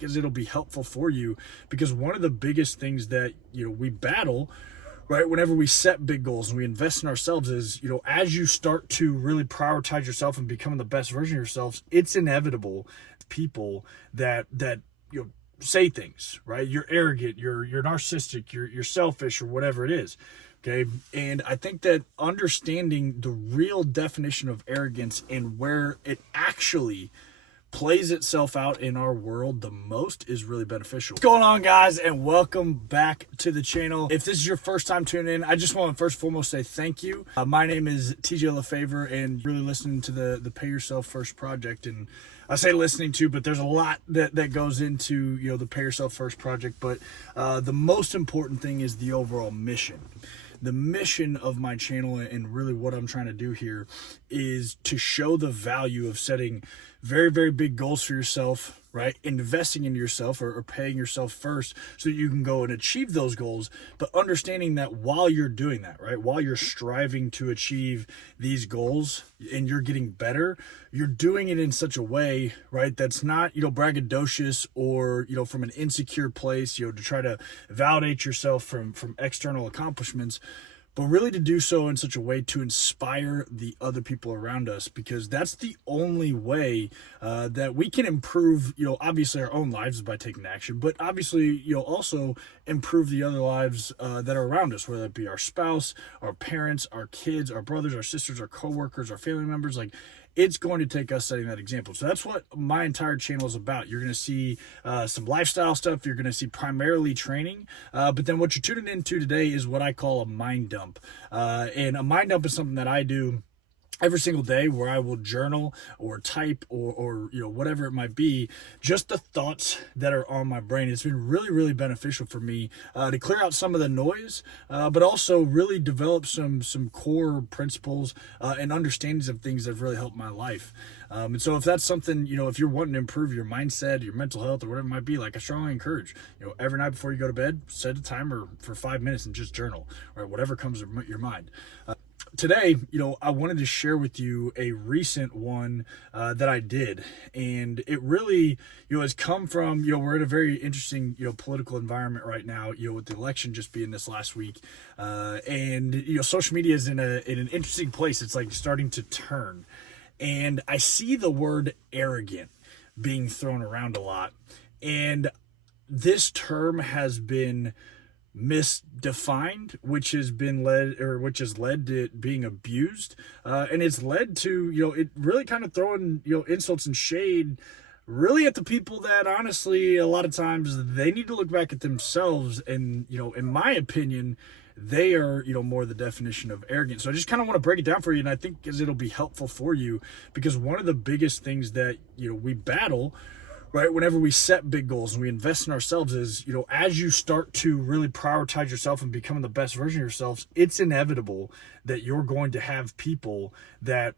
because it'll be helpful for you, because one of the biggest things that, we battle, right, whenever we set big goals and we invest in ourselves is, as you start to really prioritize yourself and becoming the best version of yourselves, it's inevitable people that say things, right? You're arrogant, you're narcissistic, you're selfish, or whatever it is. Okay. And I think that understanding the real definition of arrogance and where it actually plays itself out in our world the most is really beneficial. What's going on, guys, and welcome back to the channel. If this is your first time tuning in, I just want to first and foremost say thank you. My name is TJ LaFavor, and really listening to the Pay Yourself First project. And I say listening to, but there's a lot that goes into the Pay Yourself First project. But the most important thing is the overall mission. The mission of my channel, and really what I'm trying to do here, is to show the value of setting very, very big goals for yourself, right? Investing in yourself or paying yourself first so that you can go and achieve those goals. But understanding that while you're doing that, right, while you're striving to achieve these goals and you're getting better, you're doing it in such a way, right, that's not, braggadocious or, from an insecure place, to try to validate yourself from external accomplishments, but really to do so in such a way to inspire the other people around us, because that's the only way that we can improve, obviously our own lives by taking action, but obviously, also improve the other lives that are around us, whether it be our spouse, our parents, our kids, our brothers, our sisters, our coworkers, our family members. Like, it's going to take us setting that example. So that's what my entire channel is about. You're going to see some lifestyle stuff. You're going to see primarily training. But then what you're tuning into today is what I call a mind dump. And a mind dump is something that I do every single day, where I will journal or type or whatever it might be, just the thoughts that are on my brain. It's been really, really beneficial for me to clear out some of the noise, but also really develop some core principles and understandings of things that have really helped my life. And so if that's something, if you're wanting to improve your mindset, your mental health, or whatever it might be, like, I strongly encourage, every night before you go to bed, set a timer for 5 minutes and just journal, or whatever comes to your mind. Today, I wanted to share with you a recent one that I did, and it really, has come from, we're in a very interesting, political environment right now, with the election just being this last week, and social media is in an interesting place. It's like starting to turn, and I see the word arrogant being thrown around a lot, and this term has been misdefined, which has led to it being abused, and it's led to it really kind of throwing insults and shade really at the people that, honestly, a lot of times they need to look back at themselves, and in my opinion, they are more the definition of arrogance. So I just kind of want to break it down for you, and I think because it'll be helpful for you, because one of the biggest things that we battle, right, whenever we set big goals and we invest in ourselves is, as you start to really prioritize yourself and becoming the best version of yourselves, it's inevitable that you're going to have people that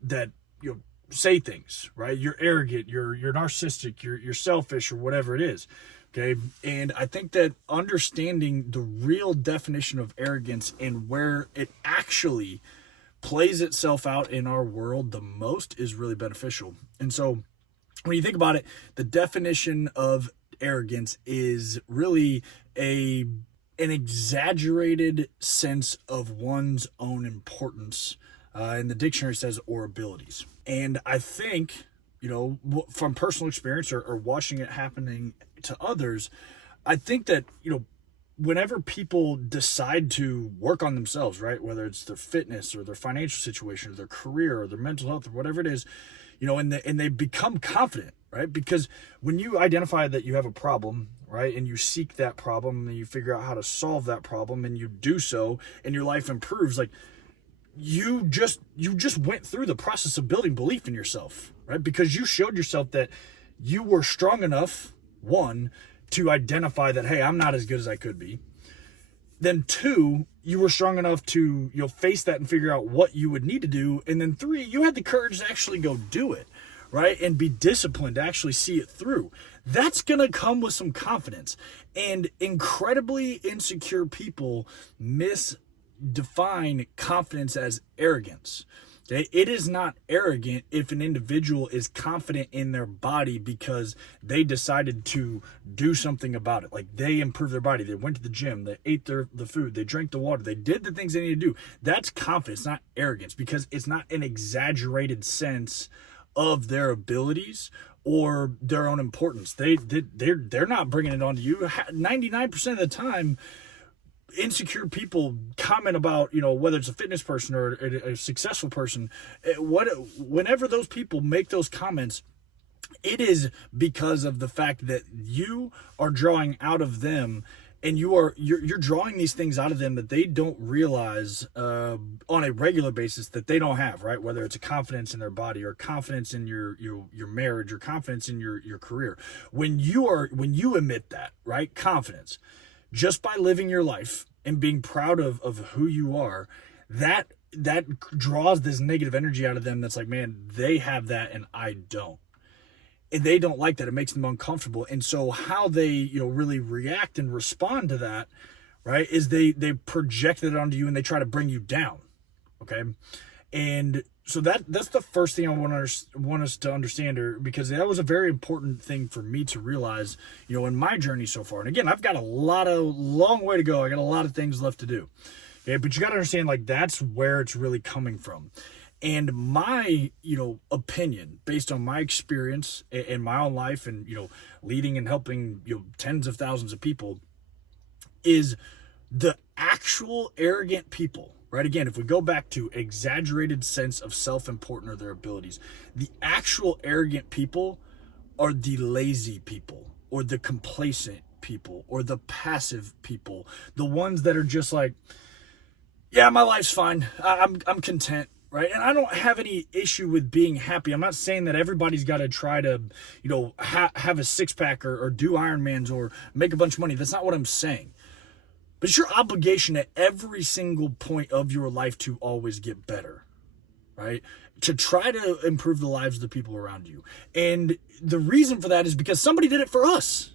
say things, right? You're arrogant, you're narcissistic, you're selfish, or whatever it is. Okay. And I think that understanding the real definition of arrogance and where it actually plays itself out in our world the most is really beneficial. And so when you think about it, the definition of arrogance is really an exaggerated sense of one's own importance. And the dictionary says, or abilities. And I think, from personal experience or watching it happening to others, I think that, whenever people decide to work on themselves, right, whether it's their fitness or their financial situation or their career or their mental health or whatever it is, and they become confident, right? Because when you identify that you have a problem, right, and you seek that problem and you figure out how to solve that problem and you do so and your life improves, like, you just went through the process of building belief in yourself, right? Because you showed yourself that you were strong enough, one, to identify that, hey, I'm not as good as I could be. Then two, you were strong enough to face that and figure out what you would need to do. And then three, you had the courage to actually go do it, right? And be disciplined to actually see it through. That's going to come with some confidence. And incredibly insecure people misdefine confidence as arrogance. Okay? It is not arrogant if an individual is confident in their body because they decided to do something about it. Like they improved their body. They went to the gym. They ate the food. They drank the water. They did the things they need to do. That's confidence, not arrogance, because it's not an exaggerated sense of their abilities or their own importance. They're not bringing it on to you. 99% of the time, insecure people comment about, whether it's a fitness person or a successful person, whenever those people make those comments, it is because of the fact that you are drawing out of them, and you're drawing these things out of them that they don't realize on a regular basis that they don't have, right? Whether it's a confidence in their body or confidence in your marriage or confidence in your career. When you emit that, right, confidence, just by living your life and being proud of who you are, that draws this negative energy out of them. That's like, man, they have that and I don't. And they don't like that. It makes them uncomfortable. And so how they, really react and respond to that, right, is they project it onto you and they try to bring you down. Okay. And so that's the first thing I want us to understand, because that was a very important thing for me to realize, in my journey so far. And again, I've got a long way to go. I got a lot of things left to do. Okay. But you got to understand, like, that's where it's really coming from. And my, opinion, based on my experience in my own life and, leading and helping, tens of thousands of people, is the actual arrogant people, right? Again, if we go back to exaggerated sense of self-importance or their abilities, the actual arrogant people are the lazy people or the complacent people or the passive people, the ones that are just like, yeah, my life's fine. I'm content. Right. And I don't have any issue with being happy. I'm not saying that everybody's got to try to, have a six pack or do Ironmans or make a bunch of money. That's not what I'm saying. But it's your obligation at every single point of your life to always get better. Right. To try to improve the lives of the people around you. And the reason for that is because somebody did it for us.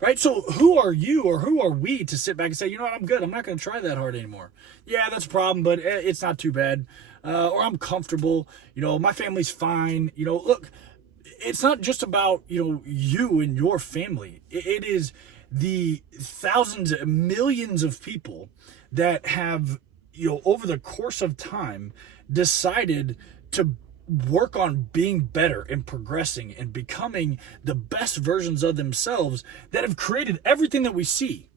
Right? So who are you or who are we to sit back and say, you know what, I'm good. I'm not going to try that hard anymore. Yeah, that's a problem, but it's not too bad. Or I'm comfortable. My family's fine. Look, it's not just about, you and your family. It is the thousands, millions of people that have, over the course of time decided to work on being better and progressing and becoming the best versions of themselves that have created everything that we see.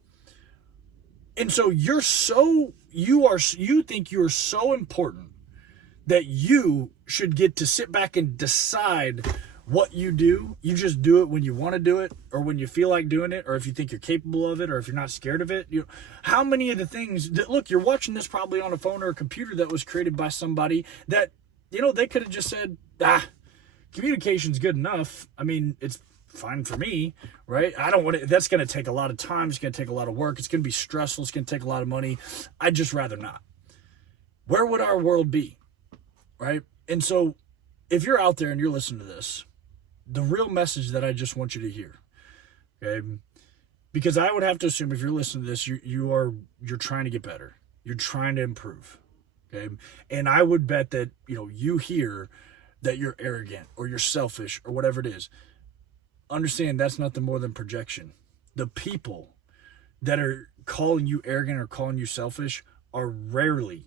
And so you think you're so important that you should get to sit back and decide what you do. You just do it when you want to do it or when you feel like doing it, or if you think you're capable of it, or if you're not scared of it. How many of the things that, look, you're watching this probably on a phone or a computer that was created by somebody that, they could have just said, communication's good enough. I mean, it's fine for me, right? I don't want it. That's going to take a lot of time. It's going to take a lot of work. It's going to be stressful. It's going to take a lot of money. I'd just rather not. Where would our world be? Right? And so if you're out there and you're listening to this, the real message that I just want you to hear, okay? Because I would have to assume if you're listening to this, you're trying to get better. You're trying to improve. Okay. And I would bet that, you hear that you're arrogant or you're selfish or whatever it is. Understand that's nothing more than projection. The people that are calling you arrogant or calling you selfish are rarely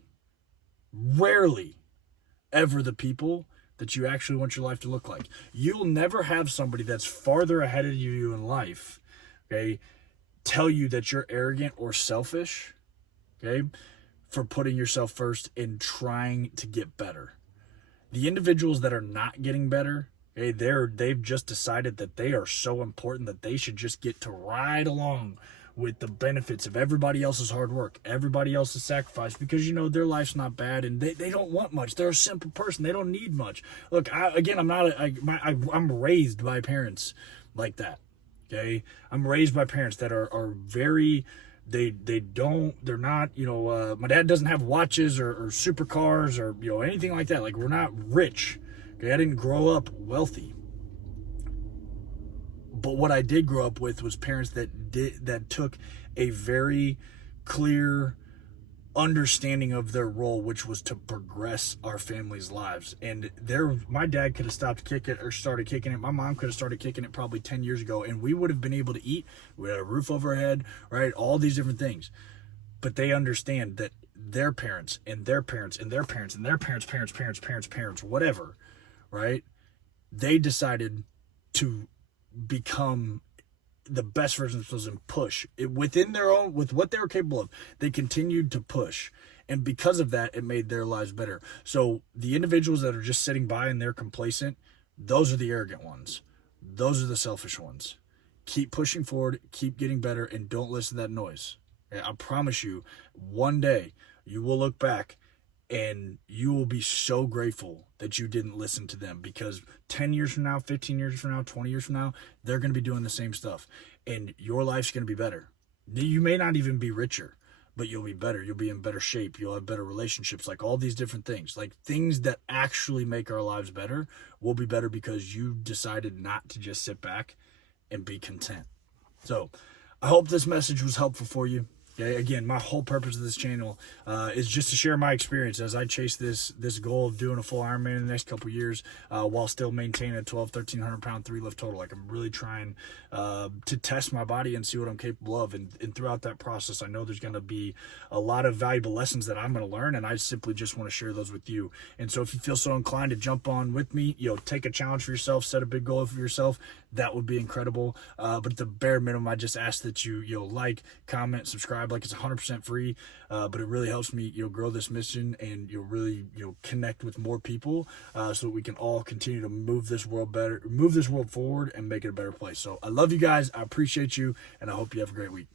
ever the people that you actually want your life to look like. You'll never have somebody that's farther ahead of you in life, okay, tell you that you're arrogant or selfish, okay, for putting yourself first and trying to get better. The individuals that are not getting better, okay, they've just decided that they are so important that they should just get to ride along with the benefits of everybody else's hard work, everybody else's sacrifice, because their life's not bad and they don't want much. They're a simple person. They don't need much. Look, I'm raised by parents like that. Okay, I'm raised by parents that are very. They're not, my dad doesn't have watches or supercars or, anything like that. Like, we're not rich. Okay. I didn't grow up wealthy. But what I did grow up with was parents that took a very clear understanding of their role, which was to progress our family's lives. And my dad could have stopped kicking or started kicking it. My mom could have started kicking it probably 10 years ago, and we would have been able to eat. We had a roof over our head, right? All these different things. But they understand that their parents and their parents and their parents and their parents, whatever, right? They decided to become the best version of themselves and push it within their own, with what they were capable of. They continued to push, and because of that, it made their lives better. So the individuals that are just sitting by and they're complacent, those are the arrogant ones. Those are the selfish ones. Keep pushing forward, keep getting better, and don't listen to that noise. I promise you, one day you will look back and you will be so grateful that you didn't listen to them, because 10 years from now, 15 years from now, 20 years from now, they're going to be doing the same stuff, and your life's going to be better. You may not even be richer, but you'll be better. You'll be in better shape. You'll have better relationships, like all these different things, like things that actually make our lives better will be better because you decided not to just sit back and be content. So I hope this message was helpful for you. Okay, again, my whole purpose of this channel is just to share my experience as I chase this goal of doing a full Ironman in the next couple of years, while still maintaining a 1,300 pound 3-lift total. Like, I'm really trying to test my body and see what I'm capable of. And throughout that process, I know there's going to be a lot of valuable lessons that I'm going to learn, and I simply just want to share those with you. And so if you feel so inclined to jump on with me, take a challenge for yourself, set a big goal for yourself, that would be incredible. But at the bare minimum, I just ask that you like, comment, subscribe. Like, it's 100% free, but it really helps me grow this mission, and really connect with more people, so that we can all continue to move this world forward and make it a better place. So I love you guys, I appreciate you, and I hope you have a great week.